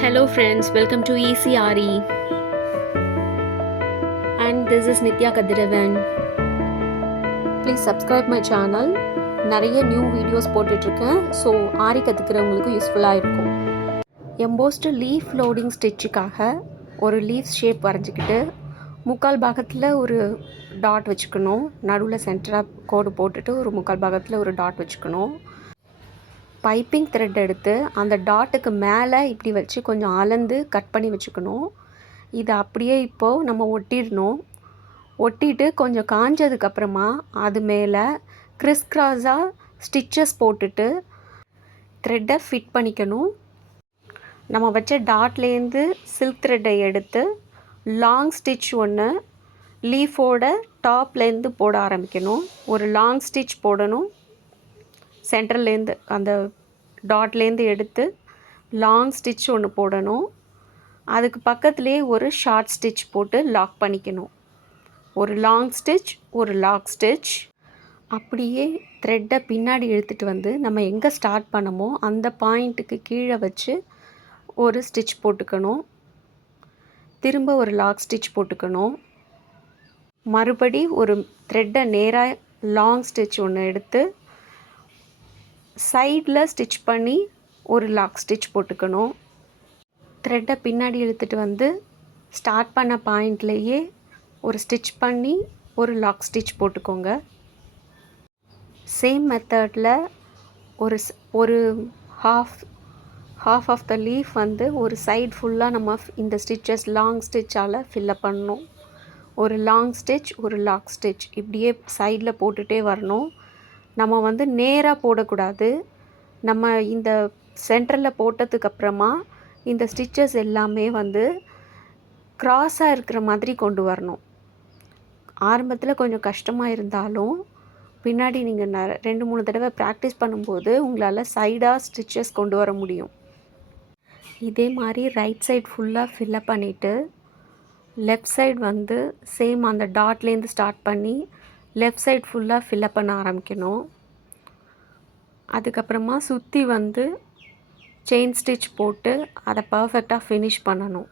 Hello friends, welcome to ECRE and this is Nitya Kadiravan. Please subscribe my channel. நிறைய new videos போட்டுட்ருக்கேன். So ஆரி கற்றுக்கிறவங்களுக்கு யூஸ்ஃபுல்லாக இருக்கும். Embossed leaf loading ஸ்டிச்சுக்காக ஒரு leaf shape வரைஞ்சிக்கிட்டு முக்கால் பாகத்தில் ஒரு டாட் வச்சுக்கணும். நடுவில் சென்டராக கோடு போட்டுட்டு ஒரு முக்கால் பாகத்தில் ஒரு டாட் வச்சுக்கணும். பைப்பிங் த்ரெட் எடுத்து அந்த டாட்டுக்கு மேலே இப்படி வச்சு கொஞ்சம் அளந்து கட் பண்ணி வச்சுக்கணும். இதை அப்படியே இப்போது நம்ம ஒட்டிடணும். ஒட்டிட்டு கொஞ்சம் காஞ்சதுக்கப்புறமா அது மேலே கிறிஸ்கிராஸாக ஸ்டிச்சஸ் போட்டுட்டு த்ரெட்டை ஃபிட் பண்ணிக்கணும். நம்ம வச்ச டாட்லேருந்து சில்க் த்ரெட்டை எடுத்து லாங் ஸ்டிச் ஒன்று லீஃபோட டாப்லேருந்து போட ஆரம்பிக்கணும். ஒரு லாங் ஸ்டிச் போடணும். சென்டர்லேருந்து அந்த டாட்லேருந்து எடுத்து லாங் ஸ்டிச் ஒன்று போடணும். அதுக்கு பக்கத்துலேயே ஒரு ஷார்ட் ஸ்டிச் போட்டு லாக் பண்ணிக்கணும். ஒரு லாங் ஸ்டிச், ஒரு லாக் ஸ்டிச். அப்படியே த்ரெட்டை பின்னாடி இழுத்துட்டு வந்து நம்ம எங்கே ஸ்டார்ட் பண்ணமோ அந்த பாயிண்ட்டுக்கு கீழே வச்சு ஒரு ஸ்டிச் போட்டுக்கணும். திரும்ப ஒரு லாக் ஸ்டிச் போட்டுக்கணும். மறுபடி ஒரு த்ரெட்டை நேராக லாங் ஸ்டிச் ஒன்று எடுத்து சைடில் ஸ்டிச் பண்ணி ஒரு லாக் ஸ்டிச் போட்டுக்கணும். த்ரெட்டை பின்னாடி இழுத்துட்டு வந்து ஸ்டார்ட் பண்ண பாயிண்ட்லேயே ஒரு ஸ்டிச் பண்ணி ஒரு லாக் ஸ்டிச் போட்டுக்கோங்க. சேம் மெத்தடில் ஒரு ஹாஃப் ஆஃப் த லீஃப் வந்து ஒரு சைடு ஃபுல்லாக நம்ம இந்த ஸ்டிச்சஸ் லாங் ஸ்டிச்சால் ஃபில்லப் பண்ணணும். ஒரு லாங் ஸ்டிச், ஒரு லாக் ஸ்டிச் இப்படியே சைடில் போட்டுகிட்டே வரணும். நம்ம வந்து நேராக போடக்கூடாது. நம்ம இந்த சென்டரில் போட்டதுக்கப்புறமா இந்த ஸ்டிச்சஸ் எல்லாமே வந்து க்ராஸாக இருக்கிற மாதிரி கொண்டு வரணும். ஆரம்பத்தில் கொஞ்சம் கஷ்டமாக இருந்தாலும் பின்னாடி நீங்கள் 2-3 தடவை ப்ராக்டிஸ் பண்ணும்போது உங்களால் சைடாக ஸ்டிச்சஸ் கொண்டு வர முடியும். இதே மாதிரி ரைட் சைடு ஃபுல்லாக ஃபில்லப் பண்ணிவிட்டு லெஃப்ட் சைடு வந்து சேம் அந்த டாட்லேருந்து ஸ்டார்ட் பண்ணி லெஃப்ட் சைடு ஃபுல்லாக ஃபில்லப் பண்ண ஆரம்பிக்கணும். அதுக்கப்புறமா சுற்றி வந்து செயின் ஸ்டிச் போட்டு அதை பர்ஃபெக்டாக ஃபினிஷ் பண்ணணும்.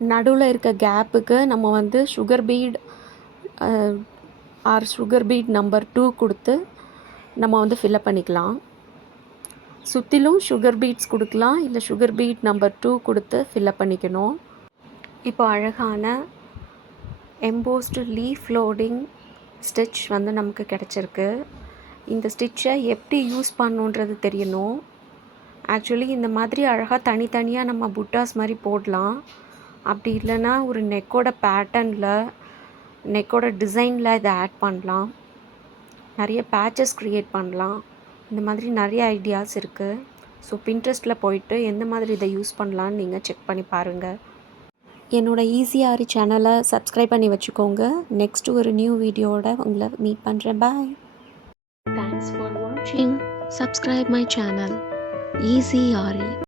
நடுவில் இருக்க கேப்புக்கு நம்ம வந்து சுகர் பீட் நம்பர் 2 கொடுத்து நம்ம வந்து ஃபில்லப் பண்ணிக்கலாம். சுற்றிலும் சுகர் பீட்ஸ் கொடுக்கலாம், இல்லை சுகர் பீட் நம்பர் 2 கொடுத்து ஃபில்லப் பண்ணிக்கணும். இப்போ அழகான எம்போஸ்டு லீஃப் லோடிங் ஸ்டிச் வந்து நமக்கு கிடச்சிருக்கு. இந்த ஸ்டிச்சை எப்படி யூஸ் பண்ணுன்றது தெரியணும். ஆக்சுவலி இந்த மாதிரி அழகாக தனித்தனியாக நம்ம புட்டாஸ் மாதிரி போடலாம். அப்படி இல்லைன்னா ஒரு நெக்கோட பேட்டர்னில் நெக்கோட டிசைனில் இதை ஆட் பண்ணலாம். நிறைய பேச்சஸ் க்ரியேட் பண்ணலாம். இந்த மாதிரி நிறைய ஐடியாஸ் இருக்குது. ஸோ பின்ட்ரெஸ்ட்டில் போயிட்டு எந்த மாதிரி இதை யூஸ் பண்ணலான்னு நீங்கள் செக் பண்ணி பாருங்கள். என்னோடய ECRE சேனலை சப்ஸ்கிரைப் பண்ணி வச்சுக்கோங்க. நெக்ஸ்ட்டு ஒரு நியூ வீடியோவோட உங்களை மீட் பண்ணுறேன். பாய். Thanks for watching. Subscribe my channel ECRE.